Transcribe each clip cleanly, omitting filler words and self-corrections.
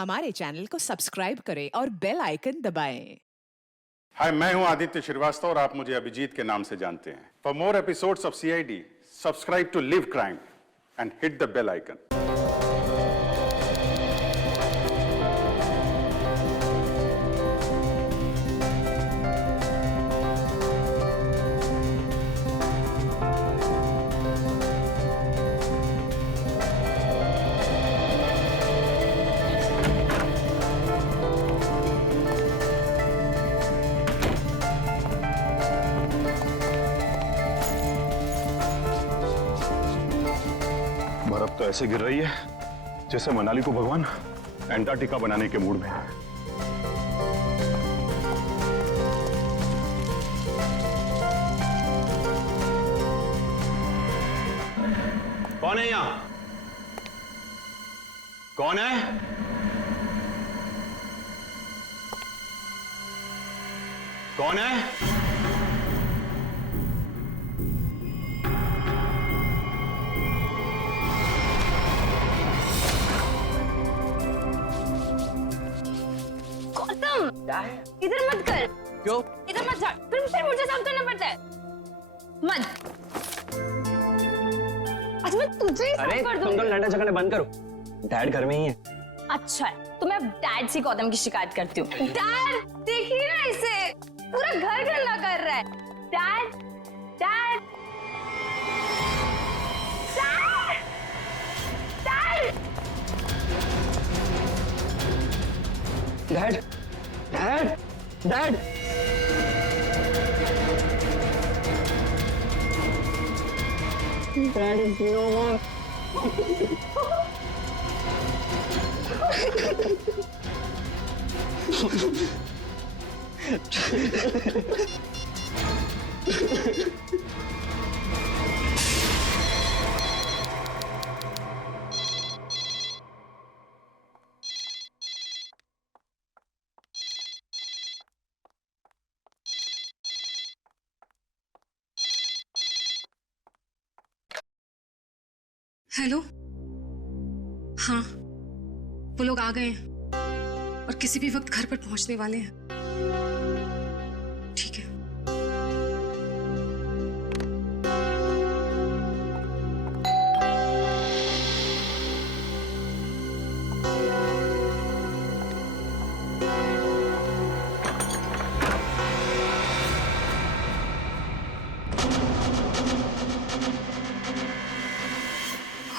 हमारे चैनल को सब्सक्राइब करें और बेल आइकन दबाएं। हाय, मैं हूं आदित्य श्रीवास्तव और आप मुझे अभिजीत के नाम से जानते हैं। For more episodes of CID, subscribe to live crime and hit the bell icon. बर्फ तो ऐसे गिर रही है जैसे मनाली को भगवान एंटार्क्टिका बनाने के मूड में है। कौन है यहां? कौन है? कौन है? क्या है? इधर मत कर। क्यों? इधर मत जा। फिर मुझे साफ करना पड़ता है। मत। आज मैं तुझे ही साफ कर दूंगी। तुम तो लड़ना झगड़ना बंद करो। डैड घर में ही है। अच्छा है, तो मैं डैड से गौतम की शिकायत करती हूँ। डैड, देखिए ना इसे, पूरा घर गंदा कर रहा है। Dad, dad, dad, dad, dad, dad. Dad is no more. Hello. हाँ, वो लोग आ गए हैं और किसी भी वक्त घर पर पहुंचने वाले हैं। ठीक है।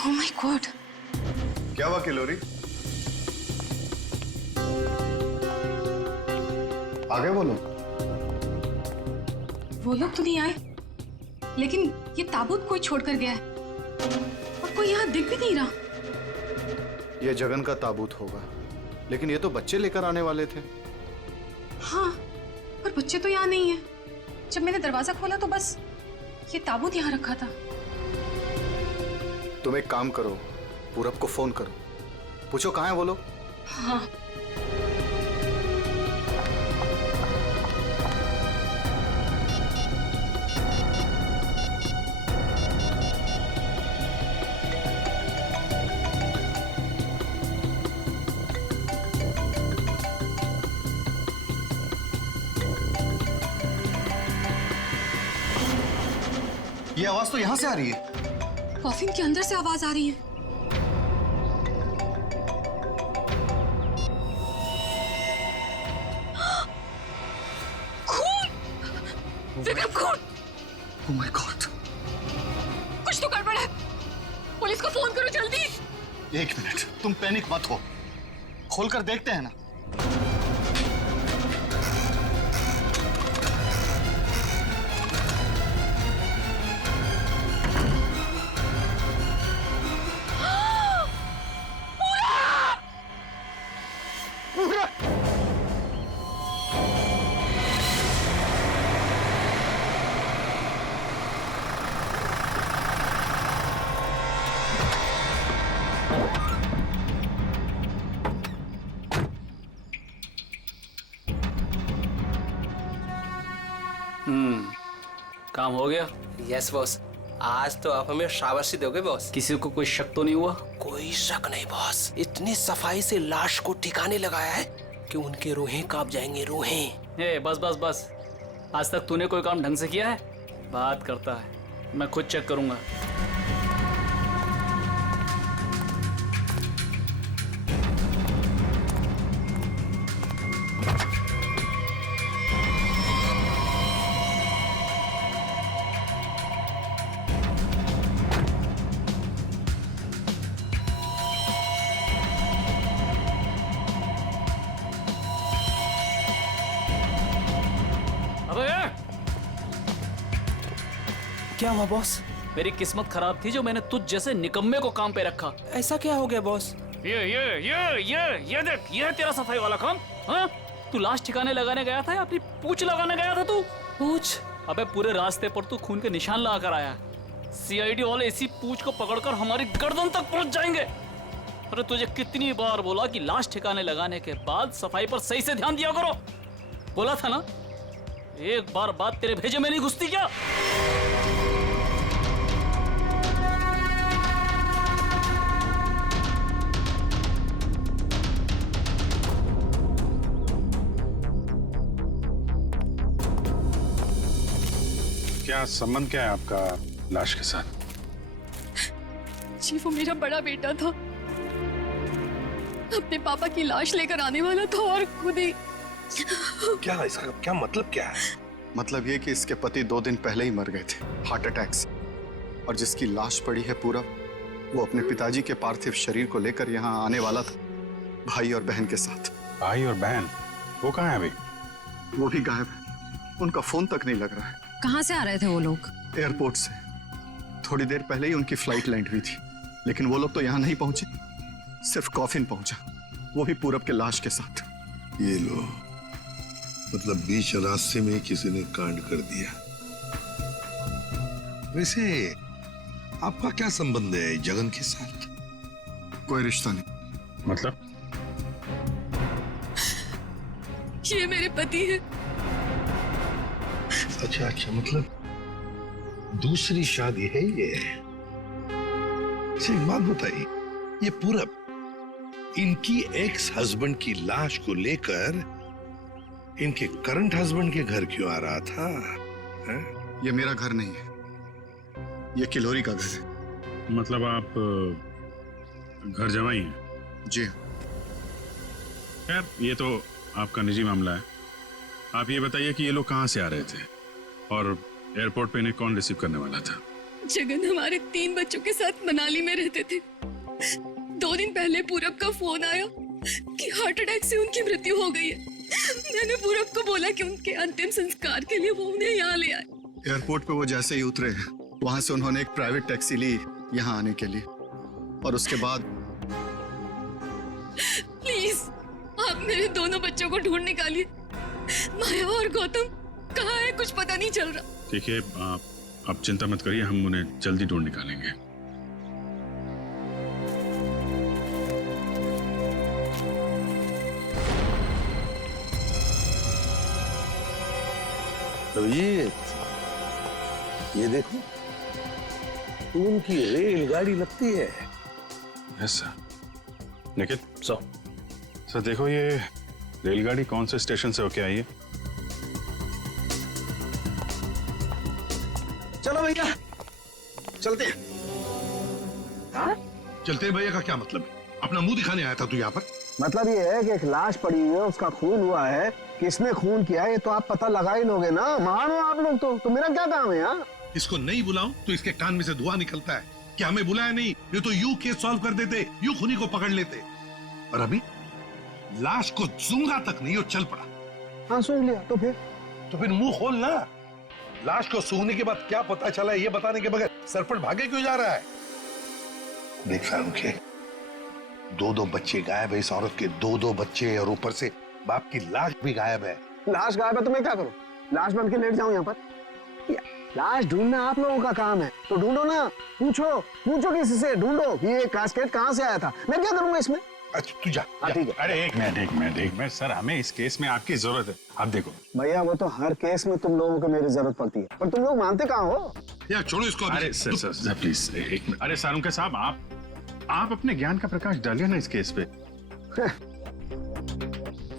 Oh my God! क्या हुआ किलोरी? आ गए वो लोग? वो लोग तो नहीं आए, लेकिन ये ताबूत कोई छोड़कर गया है और कोई यहाँ दिख भी नहीं रहा। ये जगन का ताबूत होगा, लेकिन ये तो बच्चे लेकर आने वाले थे। हाँ, पर बच्चे तो यहाँ नहीं है। जब मैंने दरवाजा खोला तो बस ये ताबूत यहाँ रखा था। तुम एक काम करो, पूरब को फोन करो, पूछो कहाँ है वो लोग। हाँ। ये आवाज तो यहाँ से आ रही है। कॉफिन के अंदर से आवाज आ रही है। खून! विक्रम, खून! Oh my God! कुछ तो गड़बड़ है। पुलिस को फोन करो जल्दी। एक मिनट, तुम पैनिक मत हो, खोलकर देखते हैं ना। काम हो गया। यस बॉस, आज तो आप हमें शाबाशी दोगे बॉस। किसी को कोई शक तो नहीं हुआ? कोई कोई शक नहीं बॉस, इतनी सफाई से लाश को ठिकाने लगाया है कि उनके रूहें कांप जाएंगे, रूहें। ए बस बस बस, आज तक तूने कोई काम ढंग से किया है? बात करता है, मैं खुद चेक करूंगा। क्या हुआ बॉस? मेरी किस्मत खराब थी जो मैंने तुझ जैसे निकम्मे को काम पे रखा। ऐसा क्या हो गया बॉस? ये देख, ये है तेरा सफाई वाला काम। हाँ, तू लाश ठिकाने लगाने गया था या अपनी पूंछ लगाने गया था? तू पूछ? अबे पूरे रास्ते पर तू खून के निशान लगा कर आया। सीआईडी वाले इसी पूंछ को पकड़कर हमारी गर्दन तक पहुंच जाएंगे। अरे तुझे कितनी बार बोला कि लाश ठिकाने लगाने के बाद सफाई पर सही से ध्यान दिया करो। बोला था ना? एक बार बात तेरे भेजे में नहीं घुसती क्या? क्या संबंध क्या है आपका लाश के साथ? जी वो मेरा बड़ा बेटा था, अपने पापा की लाश लेकर आने वाला था और खुद ही। क्या इसका क्या मतलब क्या है? मतलब ये कि इसके पति 2 दिन पहले ही मर गए थे हार्ट अटैक से, और जिसकी लाश पड़ी है पूरा, वो अपने पिताजी के पार्थिव शरीर को लेकर यहाँ आने वाला था, भाई और बहन के साथ। भाई और बहन? वो कहाँ है अभी? वो भी गायब है, उनका फोन तक नहीं लग रहा है। कहाँ से आ रहे थे वो लोग? एयरपोर्ट से। थोड़ी देर पहले ही उनकी फ्लाइट लैंड हुई थी, लेकिन वो लोग तो यहाँ नहीं पहुंचे, सिर्फ कॉफिन पहुंचा, वो भी पूरब के लाश के साथ। ये लो, मतलब बीच रास्ते में किसी ने कांड कर दिया। वैसे आपका क्या संबंध है जगन के साथ? कोई रिश्ता नहीं। मतलब? ये मेरे पति है। अच्छा अच्छा, मतलब दूसरी शादी है ये? एक बात बताइए, ये पूरब इनकी एक्स हस्बैंड की लाश को लेकर इनके करंट हस्बैंड के घर क्यों आ रहा था? है? ये मेरा घर नहीं है, ये किलोरी का घर है। मतलब आप घर जमाई हैं? जी। खैर, ये तो आपका निजी मामला है। आप ये बताइए कि ये लोग कहाँ से आ रहे थे और एयरपोर्ट पे इन्हें कौन रिसीव करने वाला था? जगन हमारे 3 बच्चों के साथ मनाली में रहते थे। 2 दिन पहले पूरब का फोन आया कि हार्ट अटैक से उनकी मृत्यु हो गई है। मैंने पूरब को बोला कि उनके अंतिम संस्कार के लिए वो उन्हें यहाँ ले आए। एयरपोर्ट पे वो जैसे ही उतरे, वहां से उन्होंने एक प्राइवेट टैक्सी ली यहाँ आने के लिए, और उसके बाद। प्लीज आप मेरे दोनों बच्चों को ढूंढ निकालिए। माया और गौतम कहाँ है, कुछ पता नहीं चल रहा। ठीक है, आप चिंता मत करिए, हम उन्हें जल्दी ढूंढ निकालेंगे। तो ये देखो, उनकी रेलगाड़ी लगती है। Yes sir. लेकिन सर देखो, ये रेलगाड़ी कौन से स्टेशन से होके आई है? चलो भैया चलते हैं। चलते हैं भैया का क्या मतलब है? अपना मुंह दिखाने आया था तू यहाँ पर? मतलब ये है कि एक लाश पड़ी हुई है, उसका खून हुआ है, किसने खून किया है ये तो आप पता लगा ही लोगे ना। महान हो आप लोग तो मेरा क्या काम है यहाँ? इसको नहीं बुलाऊं तो इसके कान में से धुआं निकलता है कि हमें बुलाया नहीं, ये तो यूं केस सॉल्व कर देते, यूं खूनी को पकड़ लेते। और अभी लाश को सूंघा तक नहीं, वो चल पड़ा। हाँ सूंघ लिया तो फिर मुंह खोल ना। लाश को सूंघने के बाद क्या पता चला ये बताने के बगैर सरपट भागे क्यों जा रहा है? देख सारू के 2 बच्चे गायब है, इस औरत के 2 बच्चे, और ऊपर से बाप की लाश भी गायब है। लाश गायब है तो मैं क्या करूं? लाश बन के लेट जाऊं यहाँ पर? लाश ढूंढना आप लोगों का काम है, तो ढूंढो ना। पूछो किसी से, ढूंढो ये कास्केट कहाँ से आया था। मैं क्या करूंगा इसमें? अच्छा तू जा। ठीक है। अरे एक मिनट सर, हमें इस केस में आपकी जरूरत है। आप देखो भैया, वो तो हर केस में तुम लोगों को मेरी जरूरत पड़ती है, पर तुम लोग मानते कहाँ हो? यार छोड़ो इसको। अरे सर प्लीज एक मिनट। अरे सारुंके साहब, आप अपने ज्ञान का प्रकाश डालिए ना इस केस पे।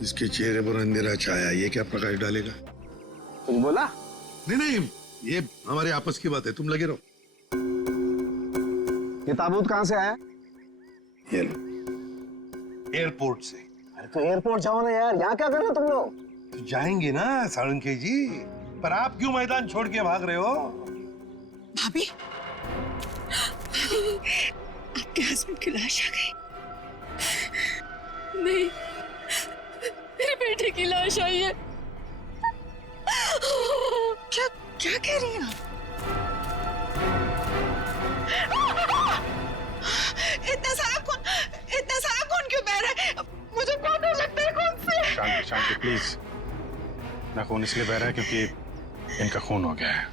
इसके चेहरे पर अंधेरा छाया, ये क्या प्रकाश डालेगा? कुछ बोला? नहीं, ये हमारे आपस की बात है, तुम लगे रहो। ये ताबूत कहाँ से आया? ये लो, एयरपोर्ट से। अरे तो एयरपोर्ट जाओ ना यार, यहाँ क्या कर रहे हो तुम लोग? तो जाएंगे ना साळुंखे जी, पर आप क्यों मैदान छोड़ के भाग रहे हो? भाभी, आपके हस्बैंड की लाश आ गई। नहीं, मेरे बेटे की लाश आई है। क्या क्या कह रही हैं आप? इतना सारा खून क्यों बह रहा है? मुझे बहुत डर लगता है खून से। शांति प्लीज। ना खून इसलिए बह रहा है क्योंकि इनका खून हो गया है।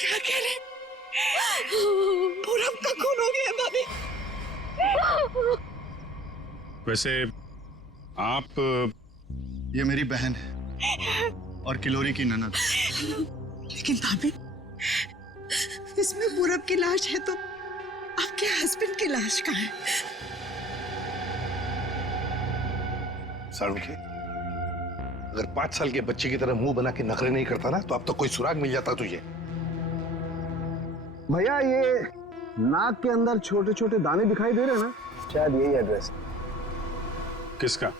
क्या कह रहे हैं? पूरब का खून हो गया भाभी। वैसे आप ये मेरी बहन है और किलोरी की ननद। लेकिन भाभी, इसमें पूरब की लाश है तो आपके हस्बैंड की लाश कहाँ है? साळुंखे, अगर 5 साल के बच्चे की तरह मुंह बना के नखरे नहीं करता ना, तो अब तक कोई सुराग मिल जाता तुझे। भैया ये नाक के अंदर छोटे छोटे दाने दिखाई दे रहे हैं ना, शायद यही एड्रेस किसका?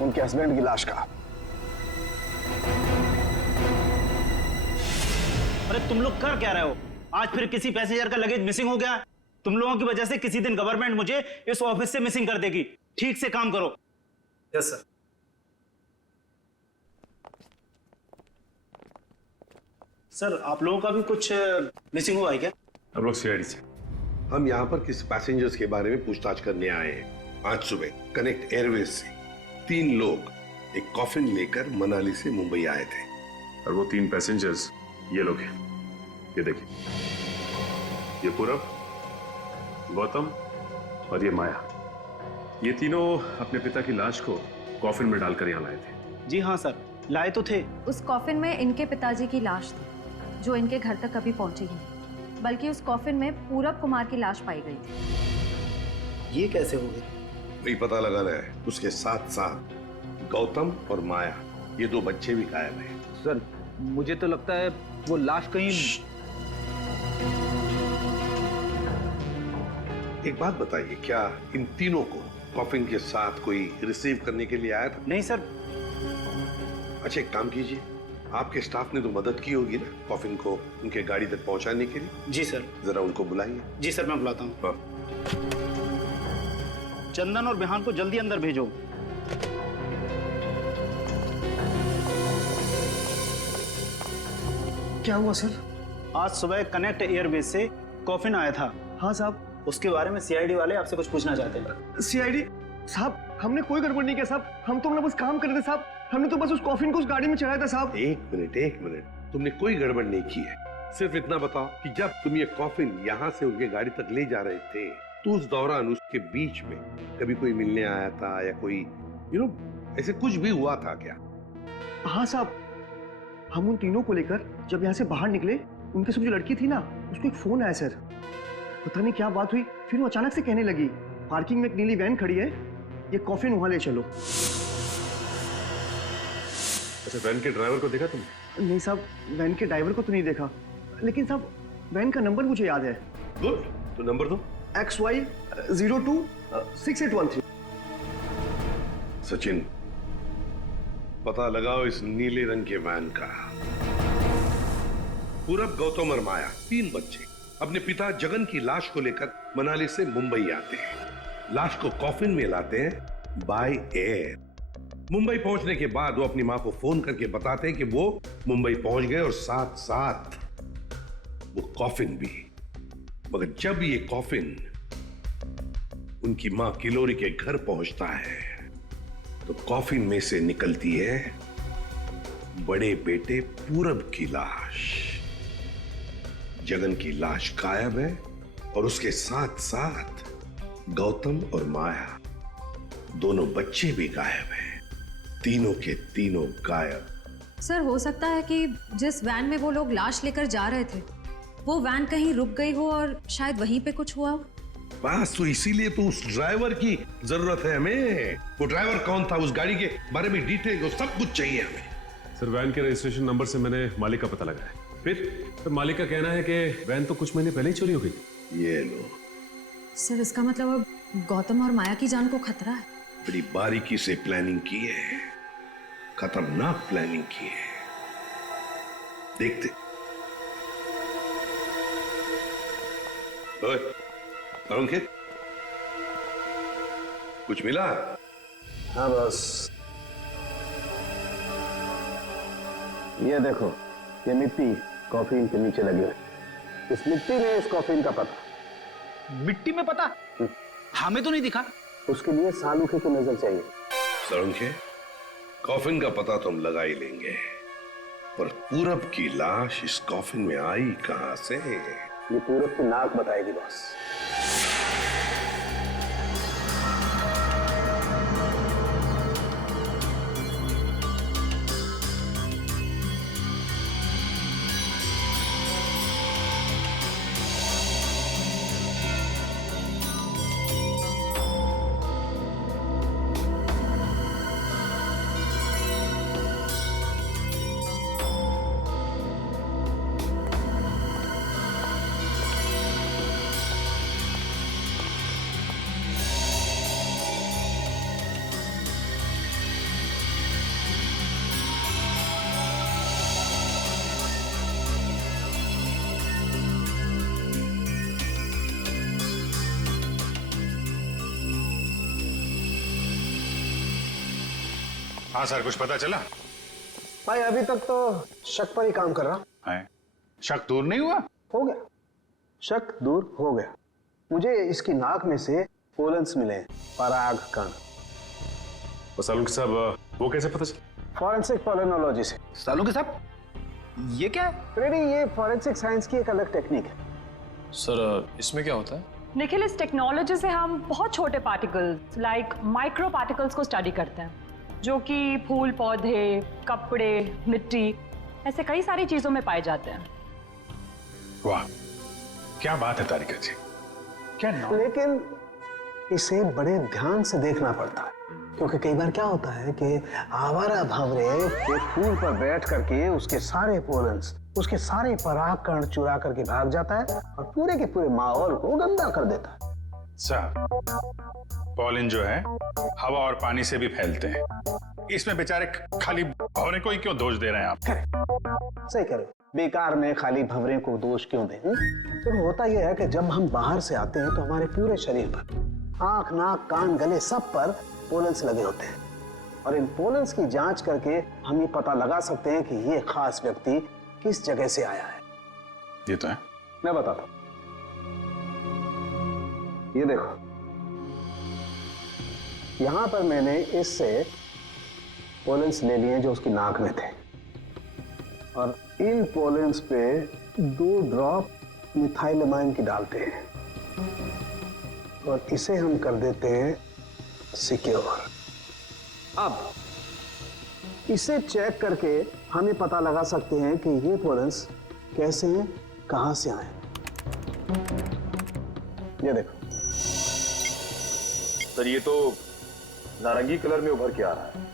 उनके हस्बैंड की लाश का। अरे तुम लोग कर क्या रहे हो? आज फिर किसी पैसेंजर का लगेज मिसिंग हो गया। तुम लोगों की वजह से किसी दिन गवर्नमेंट मुझे इस ऑफिस से मिसिंग कर देगी। ठीक से काम करो। Yes sir. सर, आप लोगों का भी कुछ मिसिंग हुआ है क्या? हम लोग सीआईडी से। हम यहाँ पर किसी पैसेंजर्स के बारे में पूछताछ करने आए हैं। आज सुबह कनेक्ट एयरवेज से 3 लोग एक कॉफिन लेकर मनाली से मुंबई आए थे। और वो 3 पैसेंजर्स ये लोग हैं। ये देखिए, ये पूरब, गौतम और ये माया। ये तीनों अपने पिता की लाश को कॉफिन में डालकर यहाँ लाए थे। जी हाँ सर, लाए तो थे। उस कॉफिन में इनके पिताजी की लाश थी, जो इनके घर तक कभी पहुंची ही नहीं, बल्कि उस कॉफिन में पूरब कुमार की लाश पाई गई थी। ये कैसे हो गई? वही पता लगाना है। उसके साथ साथ गौतम और माया, ये 2 बच्चे भी गायब हैं। सर, मुझे तो लगता है वो लाश कहीं। एक बात बताइए, क्या इन तीनों को कॉफिन के साथ कोई रिसीव करने के लिए आया था? नहीं सर। अच्छा, एक काम कीजिए, आपके स्टाफ ने तो मदद की होगी ना कॉफिन को उनके गाड़ी तक पहुंचाने के लिए। जी सर। जरा उनको बुलाइए। जी सर, मैं बुलाता हूँ। हाँ। चंदन और बिहान को जल्दी अंदर भेजो। क्या हुआ सर? आज सुबह कनेक्ट एयरवेज से कॉफिन आया था। हाँ साहब। उसके बारे में सीआईडी वाले आपसे कुछ पूछना चाहते हैं। सीआईडी साहब, हमने कोई गड़बड़ नहीं किया साहब। हम तो बस काम कर रहे थे साहब। हमने तो बस उस कॉफिन को उस गाड़ी में चढ़ाया था साहब। एक मिनट, तुमने कोई गड़बड़ नहीं की है। सिर्फ इतना बताओ कि जब तुम ये कॉफिन यहाँ से उनके गाड़ी तक ले जा रहे थे, तो उस दौरान उसके बीच में कभी कोई मिलने आया था या कोई ऐसे कुछ भी हुआ था क्या? हाँ साहब, हम उन तीनों को लेकर जब यहाँ से बाहर निकले, उनके साथ जो लड़की थी ना, उसको एक फोन आया सर। पता नहीं क्या बात हुई, फिर वो अचानक से कहने लगी, पार्किंग में एक नीली वैन खड़ी है, ये कॉफिन वहां ले चलो। अच्छा, वैन के ड्राइवर को देखा तुमने? नहीं साहब, वैन के ड्राइवर को तो नहीं देखा, लेकिन साहब वैन का नंबर मुझे याद है। गुड, तो नंबर दो। XY026813। सचिन, पता लगाओ इस नीले रंग के वैन का। पूरब, गौतम और माया, 3 बच्चे अपने पिता जगन की लाश को लेकर मनाली से मुंबई आते हैं। लाश को कॉफिन में लाते हैं बाय एयर। मुंबई पहुंचने के बाद वो अपनी मां को फोन करके बताते हैं कि वो मुंबई पहुंच गए और साथ साथ वो कॉफिन भी। मगर जब ये कॉफिन उनकी मां किलोरी के घर पहुंचता है, तो कॉफिन में से निकलती है बड़े बेटे पूरब की लाश। जगन की लाश गायब है और उसके साथ साथ गौतम और माया, दोनों बच्चे भी गायब हैं। तीनों के तीनों गायब। सर, हो सकता है कि जिस वैन में वो लोग लाश लेकर जा रहे थे, वो वैन कहीं रुक गई हो और शायद वहीं पे कुछ हुआ हो। बस तो इसीलिए तो उस ड्राइवर की जरूरत है हमें। वो ड्राइवर कौन था, उस गाड़ी के बारे में डिटेल, वो सब कुछ चाहिए हमें। सर वैन के रजिस्ट्रेशन नंबर से मैंने मालिक का पता लगाया। फिर मालिक का कहना है कि वैन तो कुछ महीने पहले ही चोरी हो गई। ये लो सर इसका मतलब अब गौतम और माया की जान को खतरा है। बड़ी बारीकी से प्लानिंग की है, खतरनाक प्लानिंग की है। देखते। ओए, अंकित, कुछ मिला? हाँ बस, ये देखो, ये मिट्टी कॉफीन के नीचे लगी हुई। इस मिट्टी में इस कॉफीन का पता। मिट्टी में पता? हमें तो नहीं दिखा। उसके लिए सालूखे की नजर चाहिए। सड़ुंखे, कॉफिन का पता तो हम लगा ही लेंगे, पर पूरब की लाश इस कॉफिन में आई कहां से? ये पूरब की नाक बताएगी बॉस। हाँ सर, कुछ पता चला? भाई अभी तक तो शक पर ही काम कर रहा है। शक दूर नहीं हुआ? हो गया, शक दूर हो गया। मुझे इसकी नाक में से पोलन्स मिले, पराग कण। सालुंखे साहब, वो कैसे पता चला? फॉरेंसिक पोलिनोलॉजी से। सालुंखे साहब, ये क्या है? रेडी, ये फॉरेंसिक साइंस की एक अलग टेक्निक है। सर इसमें क्या होता है? निखिल, इस टेक्नोलॉजी से हम बहुत छोटे पार्टिकल्स लाइक माइक्रो पार्टिकल्स को स्टडी करते हैं, जो कि फूल पौधे, कपड़े, मिट्टी, ऐसे कई सारी चीजों में पाए जाते हैं। वाह, क्या बात है तारिका जी, क्या नाम? लेकिन इसे बड़े ध्यान से देखना पड़ता है, क्योंकि कई बार क्या होता है कि आवारा भंवरे एक फूल पर बैठ करके उसके सारे पोलन्स, उसके सारे पराग कण चुरा करके भाग जाता है और पूरे के पूरे माहौल को गंदा कर देता है। पॉलिन जो है हवा और पानी से भी फैलते हैं। इसमें बेचारे खाली भंवरे को ही क्यों दोष दे रहे हैं आप? सही करो, बेकार में खाली भंवरे को दोष क्यों दें? तो होता यह है कि जब हम बाहर से आते हैं तो हमारे पूरे शरीर पर, आंख, नाक, कान, गले, सब पर पोलन्स लगे होते हैं, और इन पोलन्स की जांच करके हम ये पता लगा सकते हैं कि ये खास व्यक्ति किस जगह से आया है। ये तो है। मैं बताता हूं, ये देखो, यहां पर मैंने इससे पोलन्स ले लिए जो उसकी नाक में थे, और इन पोलन्स पे 2 ड्रॉप मिथाइलमाइन की डालते हैं और इसे हम कर देते हैं सिक्योर। अब इसे चेक करके हमें पता लगा सकते हैं कि ये पोलन्स कैसे हैं, कहां से आए। ये देखो सर, ये तो नारंगी कलर में उभर के आ रहा है।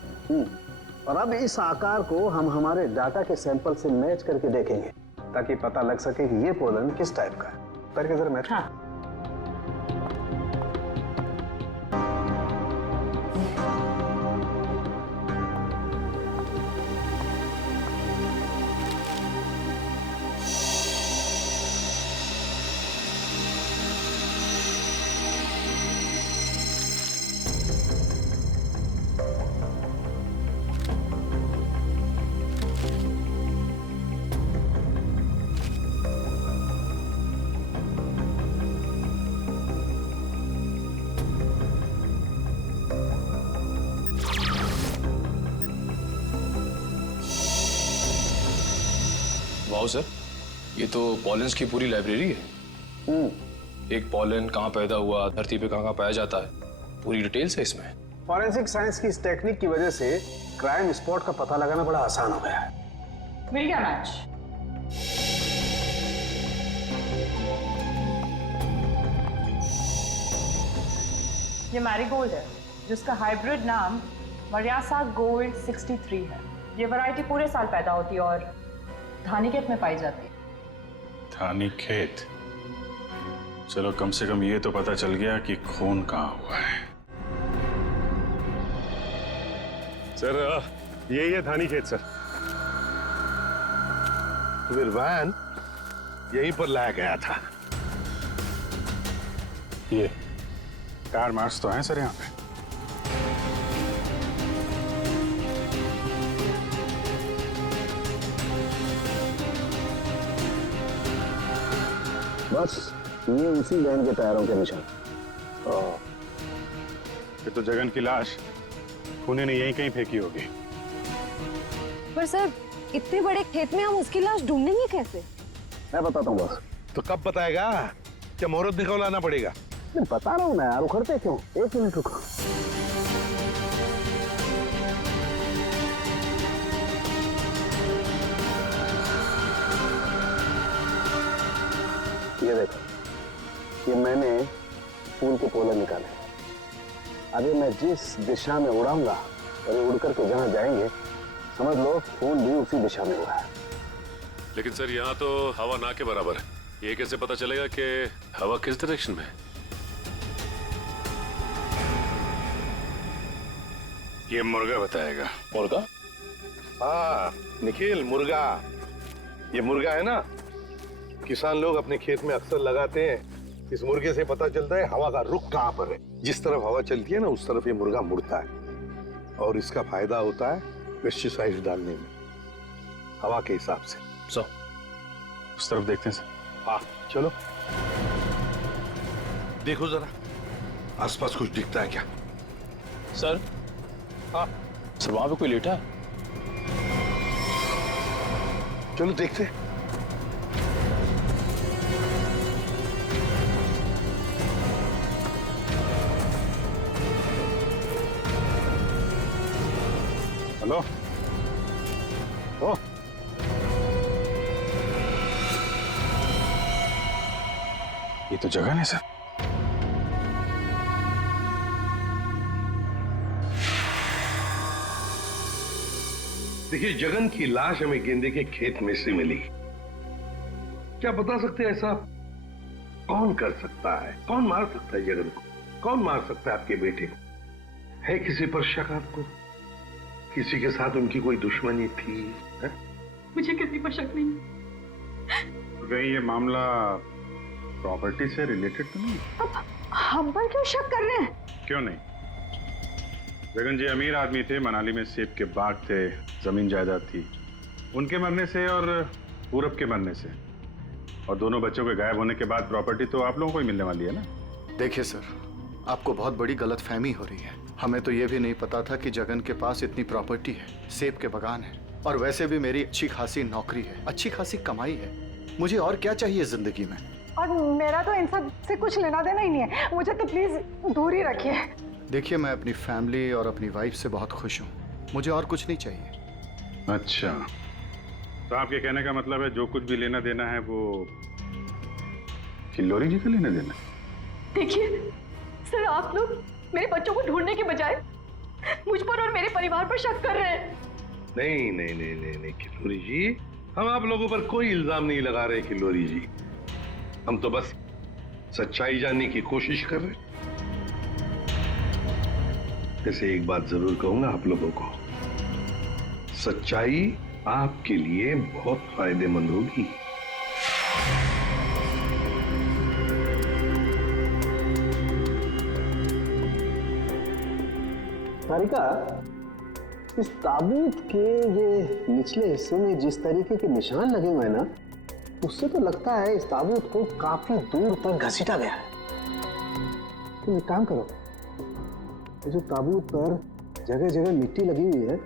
और अब इस आकार को हम हमारे डाटा के सैंपल से मैच करके देखेंगे, ताकि पता लग सके कि ये पोलन किस टाइप का है। करके जरा मैच। हाँ। वाओ सर, ये तो पॉलेंस की पूरी लाइब्रेरी है। एक पॉलन कहाँ पैदा हुआ, धरती पे कहाँ पाया जाता है, पूरी डिटेल्स है इसमें। फॉरेंसिक साइंस की इस टेक्निक की वजह से क्राइम स्पॉट का पता लगाना बड़ा आसान हो गया है। मिल गया मैच। ये मैरीगोल्ड है जिसका हाइब्रिड नाम मरियासा गोल्ड 63 है। ये वैरायटी पूरे साल पैदा होती है और धानीखेत में पाई जाती है। धानीखेत? चलो कम से कम ये तो पता चल गया कि खून कहाँ हुआ है। सर यही है धानीखेत सर। तो फिर वैन यहीं पर लाया गया था। ये कार मार्क्स तो हैं सर यहाँ पे। बस ये उसी वैन के टायरों के निशान। फिर तो जगन की लाश खूनी ने यहीं कहीं फेंकी होगी। पर सर इतने बड़े खेत में हम उसकी लाश ढूंढेंगे कैसे? मैं बताता हूँ बस। तो कब बताएगा? क्या मुहूर्त निकलवाना पड़ेगा? मैं बता रहा हूँ ना यार, उखड़ते क्यों? 1 मिनट रुको। ये देखो, ये मैंने फूल के पोले निकाले। अभी मैं जिस दिशा में उड़ाऊंगा और ये उड़ करके जहां जाएंगे समझ लो फूल भी उसी दिशा में उड़ा है। लेकिन सर यहाँ तो हवा ना के बराबर है, ये कैसे पता चलेगा कि हवा किस डायरेक्शन में है? ये मुर्गा बताएगा। मुर्गा? हाँ निखिल, मुर्गा। ये मुर्गा है ना, किसान लोग अपने खेत में अक्सर लगाते हैं। इस मुर्गे से पता चलता है हवा का रुख कहाँ पर है। जिस तरफ हवा चलती है ना उस तरफ ये मुर्गा मुड़ता है और इसका फायदा होता है पेस्टिसाइड डालने में, हवा के हिसाब से। उस तरफ देखते हैं सर। हाँ चलो देखो जरा आसपास कुछ दिखता है क्या? सर? हाँ सर वहां पे कोई लेटा है? चलो देखते हैं। हेलो? ओ ये तो जगह है सर। देखिए जगन की लाश हमें गेंदे के खेत में से मिली। क्या बता सकते हैं ऐसा कौन कर सकता है? कौन मार सकता है जगन को? कौन मार सकता है आपके बेटे को? है किसी पर शक आपको? किसी के साथ उनकी कोई दुश्मनी थी? है? मुझे किसी पर शक नहीं। तो कहीं ये मामला प्रॉपर्टी से रिलेटेड तो नहीं? अब हम पर क्यों शक कर रहे हैं? क्यों नहीं? जगन जी अमीर आदमी थे, मनाली में सेब के बाग थे, जमीन जायदाद थी। उनके मरने से और पूरब के मरने से और दोनों बच्चों के गायब होने के बाद प्रॉपर्टी तो आप लोगों को ही मिलने वाली है ना। देखिए सर, आपको बहुत बड़ी गलतफहमी हो रही है। हमें तो ये भी नहीं पता था कि जगन के पास इतनी प्रॉपर्टी है, सेब के बागान है और वैसे भी मेरी अच्छी खासी नौकरी है, अच्छी खासी कमाई है। मुझे और क्या चाहिए जिंदगी में? और मेरा तो इन सब से कुछ लेना देना ही नहीं है, मुझे तो प्लीज दूर ही रखिए। देखिए मैं अपनी फैमिली और अपनी वाइफ से बहुत खुश हूँ, मुझे और कुछ नहीं चाहिए। अच्छा, तो आपके कहने का मतलब है जो कुछ भी लेना देना है वो किल्लोरी जी का लेना देना? देखिए सर, आप लोग मेरे बच्चों को ढूंढने के बजाय मुझ पर और मेरे परिवार पर शक कर रहे हैं। नहीं नहीं नहीं नहीं नहीं किल्लोरी जी, हम आप लोगों पर कोई इल्जाम नहीं लगा रहे किल्लोरी जी। हम तो बस सच्चाई जानने की कोशिश कर रहे हैं। जैसे एक बात जरूर कहूंगा आप लोगों को, सच्चाई आपके लिए बहुत फायदेमंद होगी। तारिका, इस ताबूत के ये निचले हिस्से में जिस तरीके के निशान लगे हुए हैं ना, उससे तो लगता है इस ताबूत को काफी दूर तक घसीटा गया है। तुम एक काम करो, ये जो ताबूत पर जगह जगह मिट्टी लगी हुई है,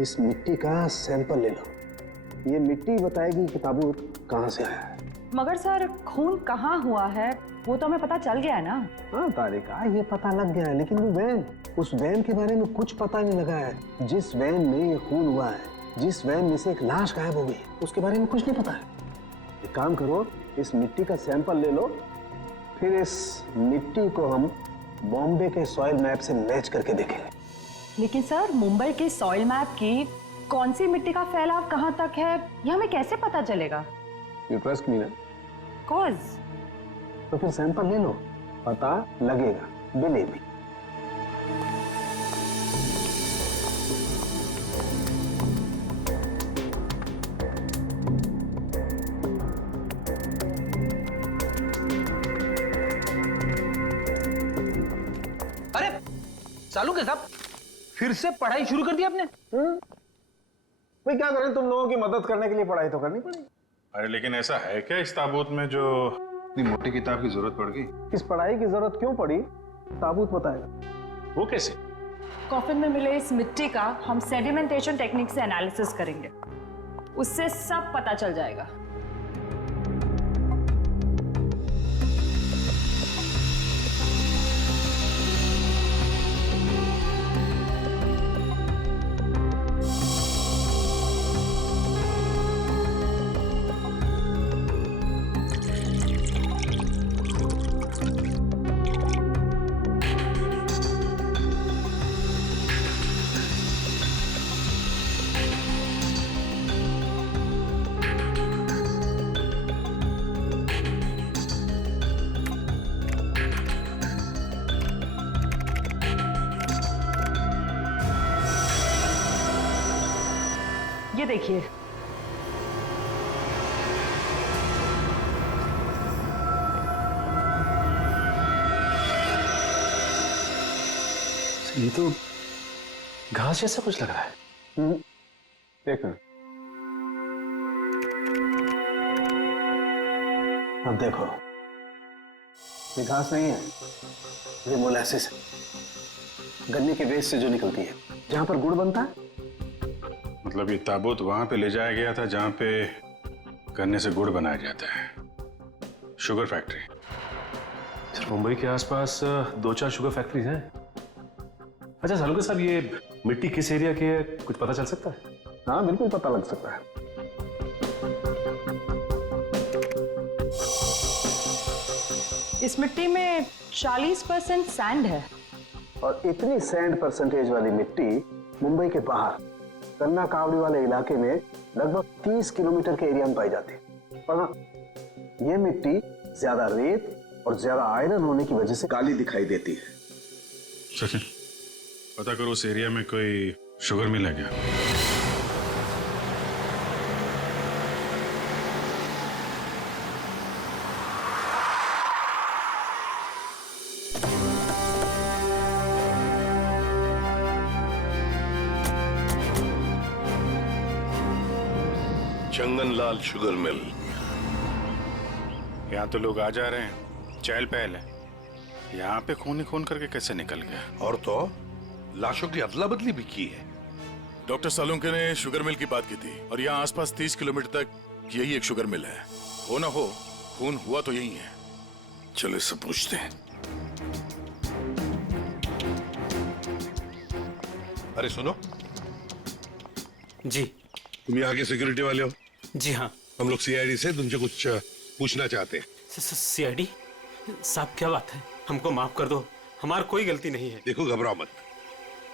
इस मिट्टी का सैंपल ले लो। ये मिट्टी बताएगी कि ताबूत कहाँ से आया है। मगर सर खून कहाँ हुआ है वो तो हमें पता चल गया है ना। हाँ तारिका, ये पता लग गया है, लेकिन वो वैन, उस वैन के बारे में कुछ पता नहीं लगा है। जिस वैन में ये खून हुआ है, जिस वैन में से एक लाश गायब हो गई, उसके बारे में कुछ नहीं पता है। एक काम करो, इस मिट्टी का सैंपल ले लो, फिर इस मिट्टी को हम बॉम्बे के सॉइल मैप से मैच करके देखेंगे। लेकिन सर, मुंबई के सॉइल मैप की कौन सी मिट्टी का फैलाव कहाँ तक है, ये हमें कैसे पता चलेगा? यू ट्रस्ट मी ना? कॉज तो फिर सैंपल ले लो, पता लगेगा। Believe me. अरे चालू के साहब, फिर से पढ़ाई शुरू कर दी आपने? भाई क्या करें, तुम लोगों की मदद करने के लिए पढ़ाई तो करनी पड़ेगी। अरे लेकिन ऐसा है क्या इस ताबूत में जो इतनी मोटी किताब की जरूरत पड़ गई? इस पढ़ाई की जरूरत क्यों पड़ी, ताबूत बताएगा। वो कैसे? कॉफिन में मिले इस मिट्टी का हम सेडिमेंटेशन टेक्निक से एनालिसिस करेंगे, उससे सब पता चल जाएगा। ये देखिए, ये तो घास जैसा कुछ लग रहा है। देखो, अब देखो, ये घास नहीं है, ये मोलासिस है, गन्ने के वेस्ट से जो निकलती है, जहां पर गुड़ बनता है। मतलब ये ताबूत वहां पे ले जाया गया था जहां पे गन्ने से गुड़ बनाया जाता है, शुगर फैक्ट्री। सर, मुंबई के आसपास 2-4 शुगर फैक्ट्रीज हैं। अच्छा सालुंके साहब, ये मिट्टी किस एरिया की है, कुछ पता चल सकता है? हाँ बिल्कुल पता लग सकता है। इस मिट्टी में 40% सैंड है। और इतनी सैंड परसेंटेज वाली मिट्टी मुंबई के बाहर कन्ना कावड़ी वाले इलाके में लगभग 30 किलोमीटर के एरिया में पाई जाती है। पर हाँ, ये मिट्टी ज्यादा रेत और ज्यादा आयरन होने की वजह से काली दिखाई देती है। सचिन, पता करो उस एरिया में कोई शुगर मिल है क्या? चंगनलाल शुगर मिल। यहाँ तो लोग आ जा रहे हैं, चहल पहल है। यहाँ पे खून ही खून करके कैसे निकल गया? और तो लाशों की अदला बदली भी की है। डॉक्टर सालुंके ने शुगर मिल की बात की थी और यहाँ आसपास 30 किलोमीटर तक यही एक शुगर मिल है। हो ना हो, खून हुआ तो यही है। चलो इससे पूछते हैं। अरे सुनो जी। तुम यहाँ के सिक्योरिटी वाले हो? जी हाँ। हम लोग सीआईडी से तुमसे कुछ पूछना चाहते हैं। सीआईडी साहब, क्या बात है? हमको माफ कर दो, हमारी कोई गलती नहीं है। देखो घबराओ मत,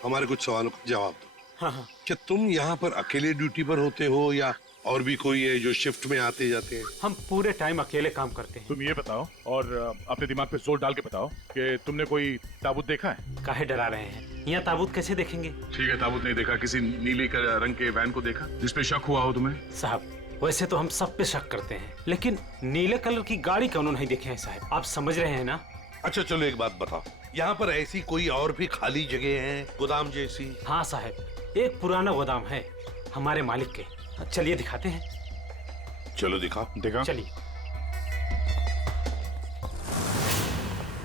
हमारे कुछ सवालों का जवाब दो। हाँ हाँ। क्या तुम यहाँ पर अकेले ड्यूटी पर होते हो या और भी कोई है जो शिफ्ट में आते जाते हैं? हम पूरे टाइम अकेले काम करते हैं। तुम ये बताओ और अपने दिमाग पे जोर डाल के बताओ कि तुमने कोई ताबूत देखा है? काहे डरा रहे हैं? यहाँ ताबूत कैसे देखेंगे? ठीक है, ताबूत नहीं देखा, किसी नीले रंग के वैन को देखा जिसपे शक हुआ हो तुम्हें? साहब, वैसे तो हम सब पे शक करते हैं, लेकिन नीले कलर की गाड़ी क्यों नहीं देखे हैं साहब? आप समझ रहे हैं ना? अच्छा चलो एक बात बताओ, यहाँ पर ऐसी कोई और भी खाली जगह है, गोदाम जैसी? हाँ साहब, एक पुराना गोदाम है हमारे मालिक के। चलिए दिखाते हैं। चलो दिखाओ। दिखा। चलिए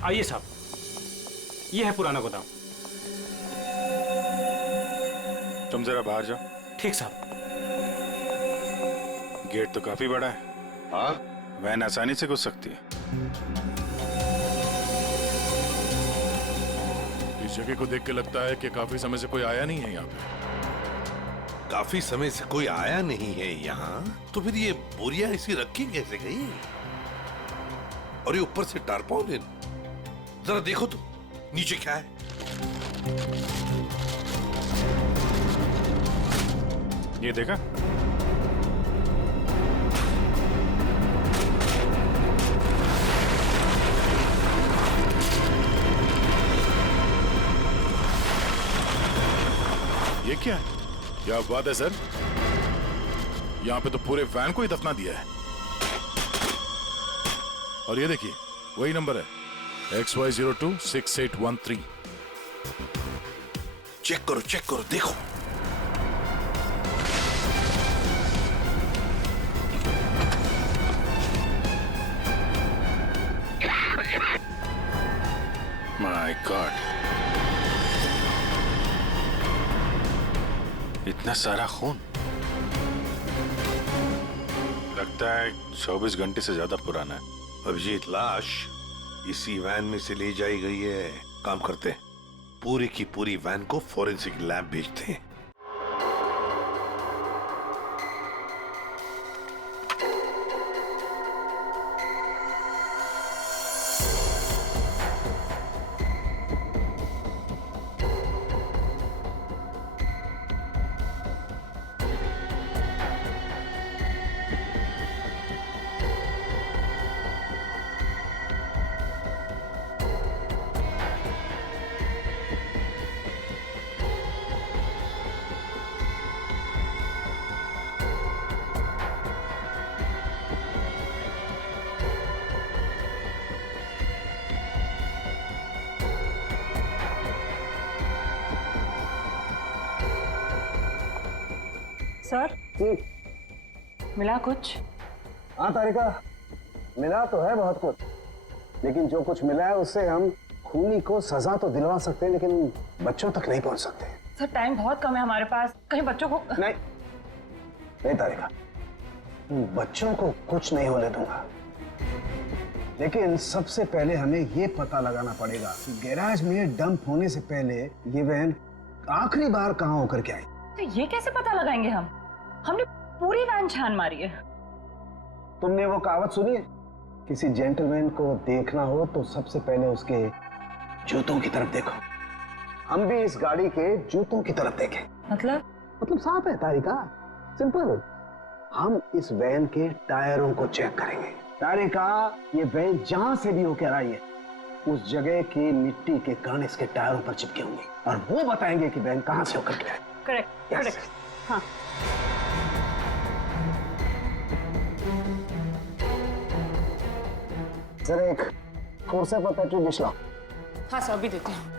आइए साहब, ये है पुराना गोदाम। तुम जरा बाहर जाओ। ठीक साहब। गेट तो काफी बड़ा है। हाँ, वैन आसानी से घुस सकती है। इस जगह को देख के लगता है कि काफी समय से कोई आया नहीं है यहाँ पे। काफी समय से कोई आया नहीं है यहाँ, तो फिर ये बोरियां ऐसी रखी कैसे गई? और ये ऊपर से टारपॉलिन, जरा देखो तो, नीचे क्या है? ये देखा? ये क्या है? क्या बात है सर, यहाँ पे तो पूरे वैन को ही दफना दिया है। और ये देखिए वही नंबर है XY026813। चेक करो देखो। माय गॉड, इतना सारा खून। लगता है 24 घंटे से ज्यादा पुराना है। अभिजीत, लाश इसी वैन में से ले जाई गई है। काम करते हैं, पूरी की पूरी वैन को फॉरेंसिक लैब भेजते हैं। सर, मिला कुछ? हाँ तारिका, मिला तो है बहुत कुछ, लेकिन जो कुछ मिला है उससे हम खूनी को सजा तो दिलवा सकते हैं, लेकिन बच्चों तक नहीं पहुंच सकते। सर, टाइम बहुत कम है हमारे पास, कहीं बच्चों को नहीं तारिका, बच्चों को कुछ नहीं होने दूंगा, लेकिन सबसे पहले हमें ये पता लगाना पड़ेगा कि गैराज में डंप होने से पहले ये वैन आखिरी बार कहाँ होकर के आई। तो ये कैसे पता लगाएंगे हम? हमने पूरी वैन छान मारी है। तुमने वो कहावत सुनी है, किसी जेंटलमैन को देखना हो तो सबसे पहले उसके जूतों की तरफ देखो। हम भी इस गाड़ी के जूतों की तरफ देखें। मतलब साफ है तारिका, सिंपल। हम इस वैन के टायरों को चेक करेंगे। तारिका, ये वैन जहां से भी होकर आई है उस जगह की मिट्टी के कण इसके टायरों पर चिपके होंगे और वो बताएंगे कि वैन कहां से होकर के आई। करेक्ट। हाँ। जरा एक कोर्सा पर पेट्रोल डिश लाओ। हाँ सर, अभी देते हैं।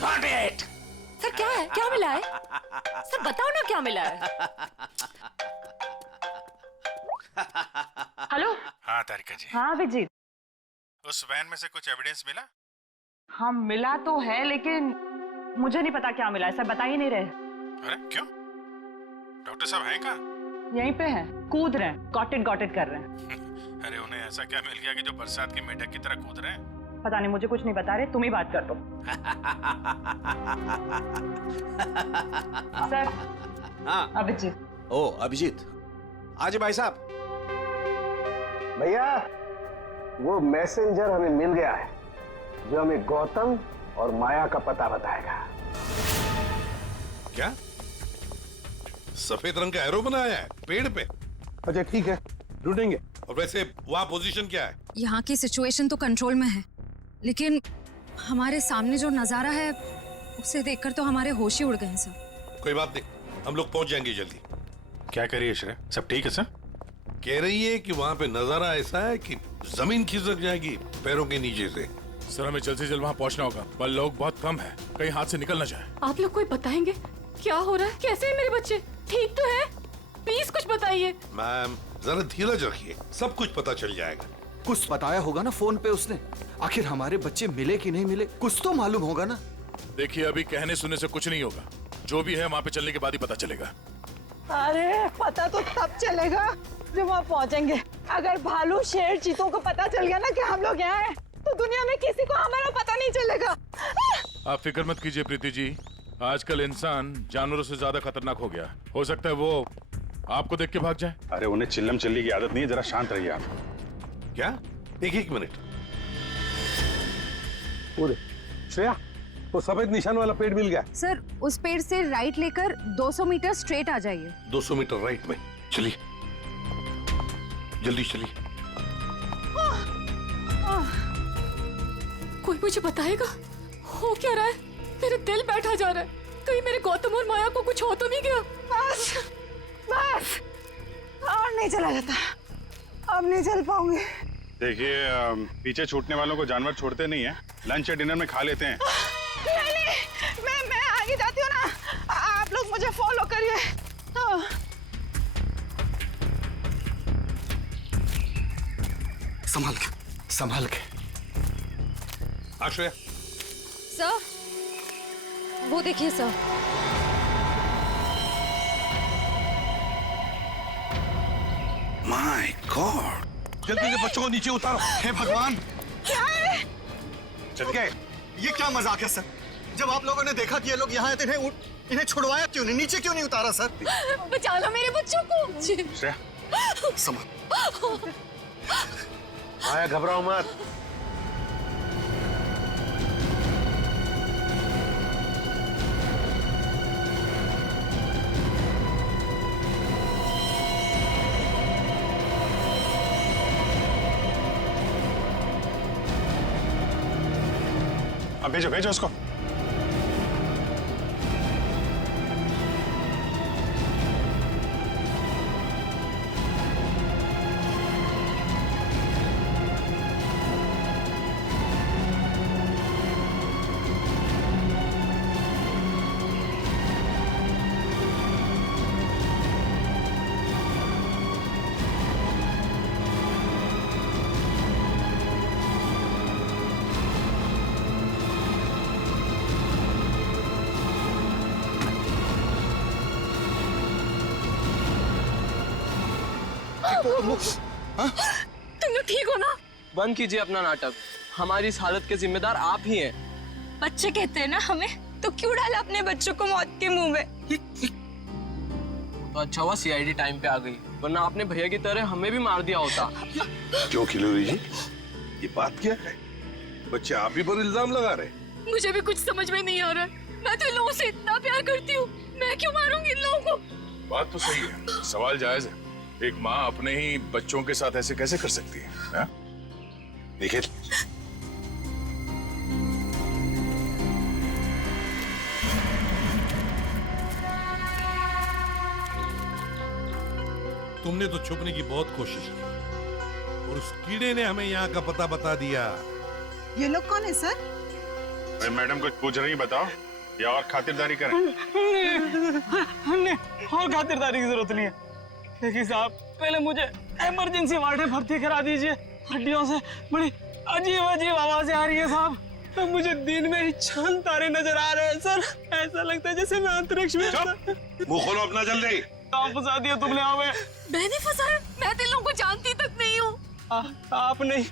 Got it! सर क्या है? क्या मिला है? सर बताओ ना क्या मिला है? हेलो। हाँ तारिका जी। हाँ अभिजीत। उस वैन में से कुछ एविडेंस मिला? हाँ मिला तो है, लेकिन मुझे नहीं पता क्या मिला है। सर बता ही नहीं रहे। अरे क्यों? डॉक्टर साहब हैं कहाँ? यहीं पे है, कूद रहे हैं, गॉट इट कर रहे हैं। अरे उन्हें ऐसा क्या मिल गया कि जो बरसात की मेढक की तरह कूद रहे हैं? पता नहीं, मुझे कुछ नहीं बता रहे, तुम ही बात कर दो। सर। हाँ अभिजीत। ओ अभिजीत, आज भाई साहब। भैया, वो मैसेंजर हमें मिल गया है जो हमें गौतम और माया का पता बताएगा। क्या? सफेद रंग का एरो बनाया है पेड़ पे? अच्छा ठीक है, ढूंढेंगे। और वैसे वहां पोजीशन क्या है? यहाँ की सिचुएशन तो कंट्रोल में है, लेकिन हमारे सामने जो नजारा है उसे देखकर तो हमारे होश ही उड़ गए हैं सर। कोई बात नहीं, हम लोग पहुंच जाएंगे जल्दी। क्या करिए श्रेया, सब ठीक है सर? कह रही है कि वहां पे नजारा ऐसा है कि जमीन खिसक जाएगी पैरों के नीचे से। सर हमें जल्द से जल्द वहाँ पहुँचना होगा, पर लोग बहुत कम है, कहीं हाथ से निकल ना जाए। आप लोग कोई बताएंगे क्या हो रहा है? कैसे है मेरे बच्चे? ठीक तो है? प्लीज कुछ बताइए। मैम जरा धीरज रखिए, सब कुछ पता चल जाएगा। कुछ बताया होगा ना फोन पे उसने। आखिर हमारे बच्चे मिले कि नहीं मिले, कुछ तो मालूम होगा ना। देखिए अभी कहने सुनने से कुछ नहीं होगा, जो भी है वहाँ पे चलने के बाद ही पता चलेगा। अरे पता तो तब चलेगा जब वहाँ पहुँचेंगे। अगर भालू शेर चीतों को पता चल गया ना कि हम लोग यहाँ हैं, तो दुनिया में किसी को हमारा पता नहीं चलेगा। आप फिक्र मत कीजिए प्रीति जी, आजकल इंसान जानवरों से ज्यादा खतरनाक हो गया। हो सकता है वो आपको देख के भाग जाए। अरे उन्हें चिल्लम चिल्ली की आदत नहीं है, जरा शांत रहिए आप। क्या? एक मिनट। श्रेया, वो सफेद निशान वाला पेड़ मिल गया। सर उस पेड़ से राइट लेकर 200 मीटर स्ट्रेट आ जाइए। 200 मीटर राइट में, चलिए जल्दी चलिए। कोई मुझे बताएगा हो क्या रहा है? मेरा दिल बैठा जा रहा है, कहीं मेरे गौतम और माया को कुछ हो तो नहीं गया? बस बस, और नहीं चला जाता, अब नहीं चल पाऊंगी। देखिए पीछे छूटने वालों को जानवर छोड़ते नहीं है, लंच या डिनर में खा लेते हैं। नहीं, मैं आगे जाती हूँ ना, आप लोग मुझे फॉलो करिए। संभाल के, संभाल के। आश्रया। सर वो देखिए सर। माय गॉड, जल्दी से बच्चों को नीचे उतारो। हे भगवान, क्या है? चल गए। ये क्या मजाक है सर? जब आप लोगों ने देखा कि ये लोग यहाँ आए थे, इन्हें छुड़वाया क्यों नहीं, नीचे क्यों नहीं उतारा सर? बचा लो मेरे बच्चों को। श्रेया, संभाल। माया घबराओ मत। अब भेजो भेजो उसको। तुम लोग ठीक हो ना? बंद कीजिए अपना नाटक, हमारी इस हालत के जिम्मेदार आप ही हैं। बच्चे कहते हैं ना हमें, तो क्यों डाला अपने बच्चों को मौत के मुंह में? तो अच्छा हुआ सीआईडी टाइम पे आ गई, वरना आपने भैया की तरह हमें भी मार दिया होता। क्यों खिलोरी जी, ये बात क्या है? बच्चे आप ही पर इल्जाम लगा रहे? मुझे भी कुछ समझ में नहीं आ रहा है। मैं तो इन लोगों से इतना प्यार करती हूँ, मैं क्यों मारूंगी इन लोगों को? बात तो सही है, सवाल जायज है। एक माँ अपने ही बच्चों के साथ ऐसे कैसे कर सकती है? देखिए, तुमने तो छुपने की बहुत कोशिश की और उस कीड़े ने हमें यहाँ का पता बता दिया। ये लोग कौन है सर? अरे मैडम कुछ पूछ रही, बताओ या और खातिरदारी करें? हमने और खातिरदारी की जरूरत नहीं है। देखिए साहब, पहले मुझे इमरजेंसी वार्ड में भर्ती करा दीजिए। हड्डियों से बड़ी अजीब अजीब आवाजें आ रही है साहब। तो मुझे दिन में ही चांद तारे नजर आ रहे हैं सर। ऐसा लगता है जैसे मैं अंतरिक्ष में। मुंह खोलो अपना जल्दी। आप फंसा दिया तुमने हमें। मैंने फंसाया? मैं तो इन लोगों को जानती तक नहीं हूँ। आप नहीं,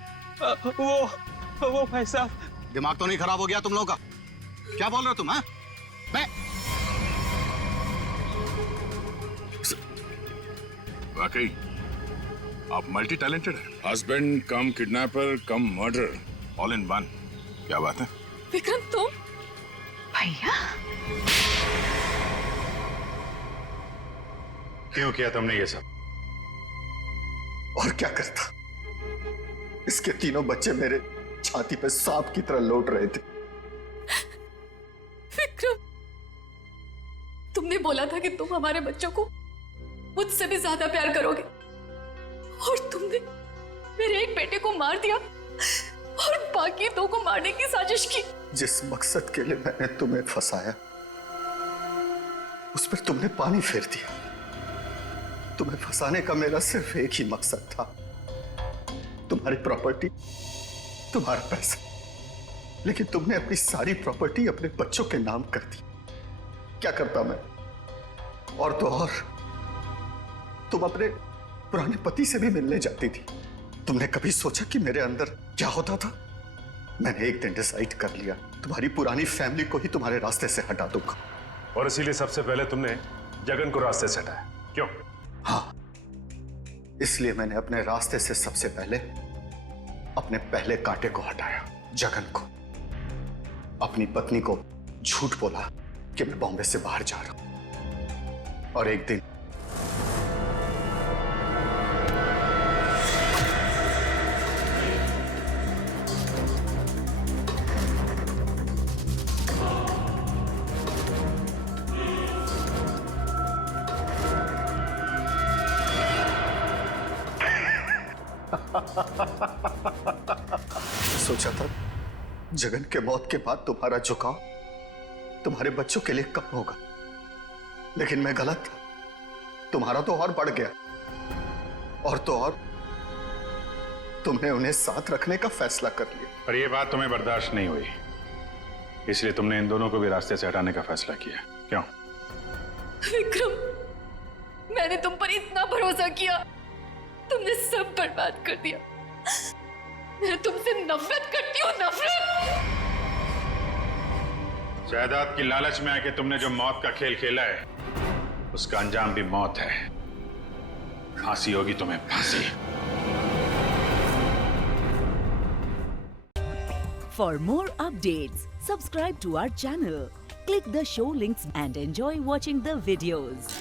वो भाई साहब। दिमाग तो नहीं खराब हो गया तुम लोगों का? क्या बोल रहे हो तुम? हाँ, मैं वाकई आप मल्टी टैलेंटेड है। Husband come kidnapper come murder, all in one. क्या बात है? विक्रम तुम? भैया क्यों किया तुमने ये सब? और क्या करता? इसके तीनों बच्चे मेरे छाती पे सांप की तरह लौट रहे थे। विक्रम, तुमने बोला था कि तुम हमारे बच्चों को मुझसे भी ज्यादा प्यार करोगे, और तुमने मेरे एक बेटे को मार दिया और बाकी दो को मारने की साजिश की। जिस मकसद के लिए मैंने तुम्हें फंसाया उस पर तुमने पानी फेर दिया। तुम्हें फंसाने का मेरा सिर्फ एक ही मकसद था, तुम्हारी प्रॉपर्टी, तुम्हारा पैसा। लेकिन तुमने अपनी सारी प्रॉपर्टी अपने बच्चों के नाम कर दी। क्या करता मैं? और तो और तुम अपने पुराने पति से भी मिलने जाती थी। तुमने कभी सोचा कि मेरे अंदर क्या होता था? मैंने एक दिन डिसाइड कर लिया, तुम्हारी पुरानी फैमिली को ही तुम्हारे रास्ते से हटा दूंगा। और इसीलिए सबसे पहले तुमने जगन को रास्ते से हटाया, क्यों? हाँ, इसलिए मैंने अपने रास्ते से सबसे पहले अपने पहले कांटे को हटाया, जगन को। अपनी पत्नी को झूठ बोला कि मैं बॉम्बे से बाहर जा रहा हूं, और एक दिन सोचा था जगन के मौत के बाद तुम्हारा झुकाव तुम्हारे बच्चों के लिए कम होगा, लेकिन मैं गलत था। तुम्हारा तो और बढ़ गया, और तो और तुमने उन्हें साथ रखने का फैसला कर लिया। पर यह बात तुम्हें बर्दाश्त नहीं हुई, इसलिए तुमने इन दोनों को भी रास्ते से हटाने का फैसला किया, क्यों? विक्रम, मैंने तुम पर इतना भरोसा किया, तुमने सब बर्बाद कर दिया। मैं तुमसे नफरत करती हूँ, नफरत। जायदाद की लालच में आके तुमने जो मौत का खेल खेला है, उसका अंजाम भी मौत है। फांसी होगी तुम्हें, फांसी। For more updates, subscribe to our channel, click the show links and enjoy watching the videos.